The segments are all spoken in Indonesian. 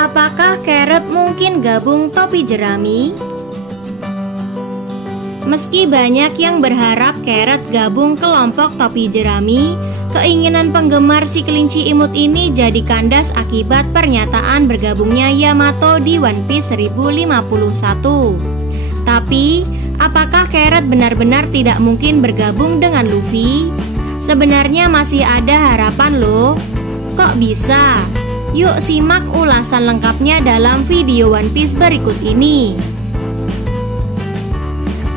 Apakah Carrot mungkin gabung topi jerami? Meski banyak yang berharap Carrot gabung kelompok topi jerami, keinginan penggemar si kelinci imut ini jadi kandas akibat pernyataan bergabungnya Yamato di One Piece 1051. Tapi, apakah Carrot benar-benar tidak mungkin bergabung dengan Luffy? Sebenarnya masih ada harapan loh. Kok bisa? Yuk simak ulasan lengkapnya dalam video One Piece berikut ini.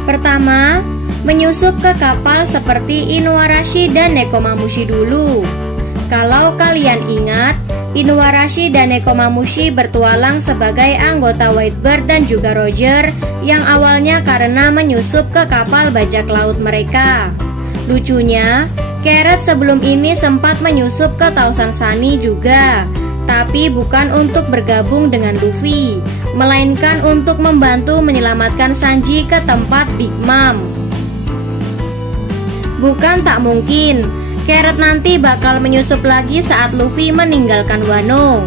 Pertama, menyusup ke kapal seperti Inuarashi dan Nekomamushi dulu. Kalau kalian ingat, Inuarashi dan Nekomamushi bertualang sebagai anggota Whitebird dan juga Roger yang awalnya karena menyusup ke kapal bajak laut mereka. Lucunya, Carrot sebelum ini sempat menyusup ke Tausan Sunny juga, tapi bukan untuk bergabung dengan Luffy, melainkan untuk membantu menyelamatkan Sanji ke tempat Big Mom. Bukan tak mungkin, Carrot nanti bakal menyusup lagi saat Luffy meninggalkan Wano.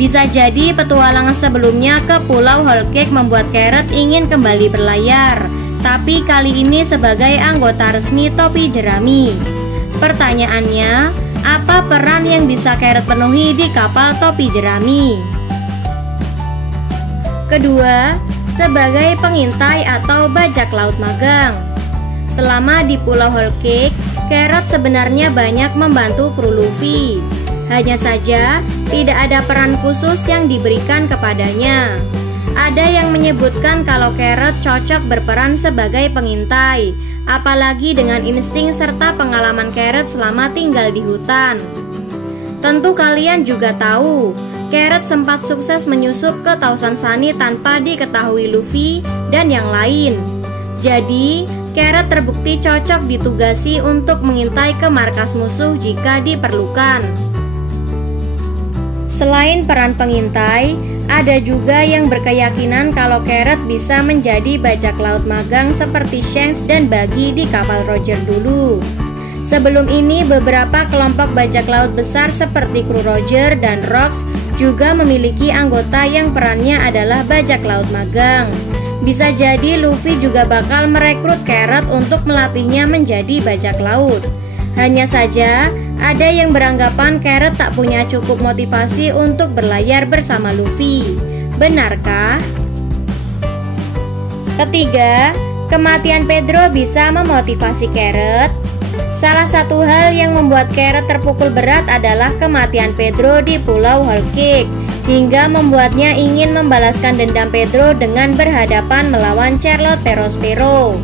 Bisa jadi petualangan sebelumnya ke Pulau Whole Cake membuat Carrot ingin kembali berlayar, tapi kali ini sebagai anggota resmi topi jerami. Pertanyaannya, apa peran yang bisa Carrot penuhi di kapal topi jerami? Kedua, sebagai pengintai atau bajak laut magang. Selama di Pulau Whole Cake, Carrot sebenarnya banyak membantu kru Luffy. Hanya saja, tidak ada peran khusus yang diberikan kepadanya. Ada yang menyebutkan kalau Carrot cocok berperan sebagai pengintai, apalagi dengan insting serta pengalaman Carrot selama tinggal di hutan. Tentu kalian juga tahu, Carrot sempat sukses menyusup ke Tausan Sunny tanpa diketahui Luffy dan yang lain. Jadi, Carrot terbukti cocok ditugasi untuk mengintai ke markas musuh jika diperlukan. Selain peran pengintai, ada juga yang berkeyakinan kalau Carrot bisa menjadi bajak laut magang seperti Shanks dan Buggy di kapal Roger dulu. Sebelum ini beberapa kelompok bajak laut besar seperti kru Roger dan Rocks juga memiliki anggota yang perannya adalah bajak laut magang. Bisa jadi Luffy juga bakal merekrut Carrot untuk melatihnya menjadi bajak laut. Hanya saja, ada yang beranggapan Carrot tak punya cukup motivasi untuk berlayar bersama Luffy. Benarkah? Ketiga, kematian Pedro bisa memotivasi Carrot. Salah satu hal yang membuat Carrot terpukul berat adalah kematian Pedro di Pulau Whole Cake, hingga membuatnya ingin membalaskan dendam Pedro dengan berhadapan melawan Charlotte Perospero.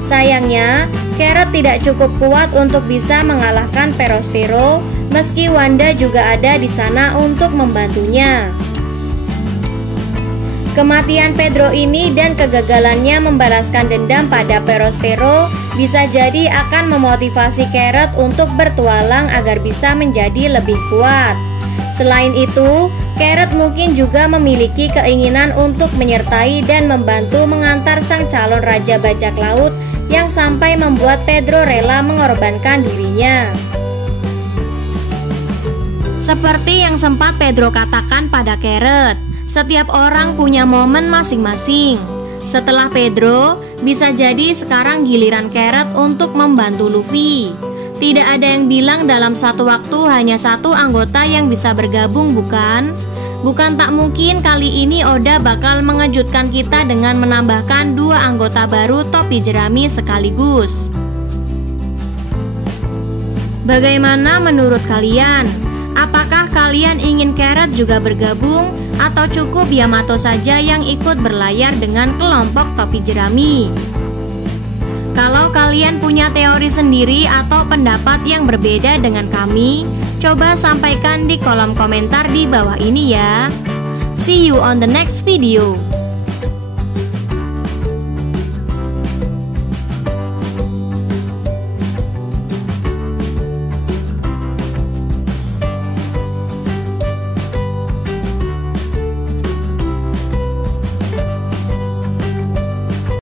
Sayangnya, Carrot tidak cukup kuat untuk bisa mengalahkan Perospero, meski Wanda juga ada di sana untuk membantunya. Kematian Pedro ini dan kegagalannya membalaskan dendam pada Perospero bisa jadi akan memotivasi Carrot untuk bertualang agar bisa menjadi lebih kuat. Selain itu, Carrot mungkin juga memiliki keinginan untuk menyertai dan membantu mengantar sang calon raja bajak laut yang sampai membuat Pedro rela mengorbankan dirinya. Seperti yang sempat Pedro katakan pada Carrot, setiap orang punya momen masing-masing. Setelah Pedro, bisa jadi sekarang giliran Carrot untuk membantu Luffy. Tidak ada yang bilang dalam satu waktu hanya satu anggota yang bisa bergabung, bukan? Bukan tak mungkin kali ini Oda bakal mengejutkan kita dengan menambahkan 2 anggota baru topi jerami sekaligus. Bagaimana menurut kalian? Apakah kalian ingin Carrot juga bergabung atau cukup Yamato saja yang ikut berlayar dengan kelompok topi jerami? Kalau kalian punya teori sendiri atau pendapat yang berbeda dengan kami, coba sampaikan di kolom komentar di bawah ini ya. See you on the next video.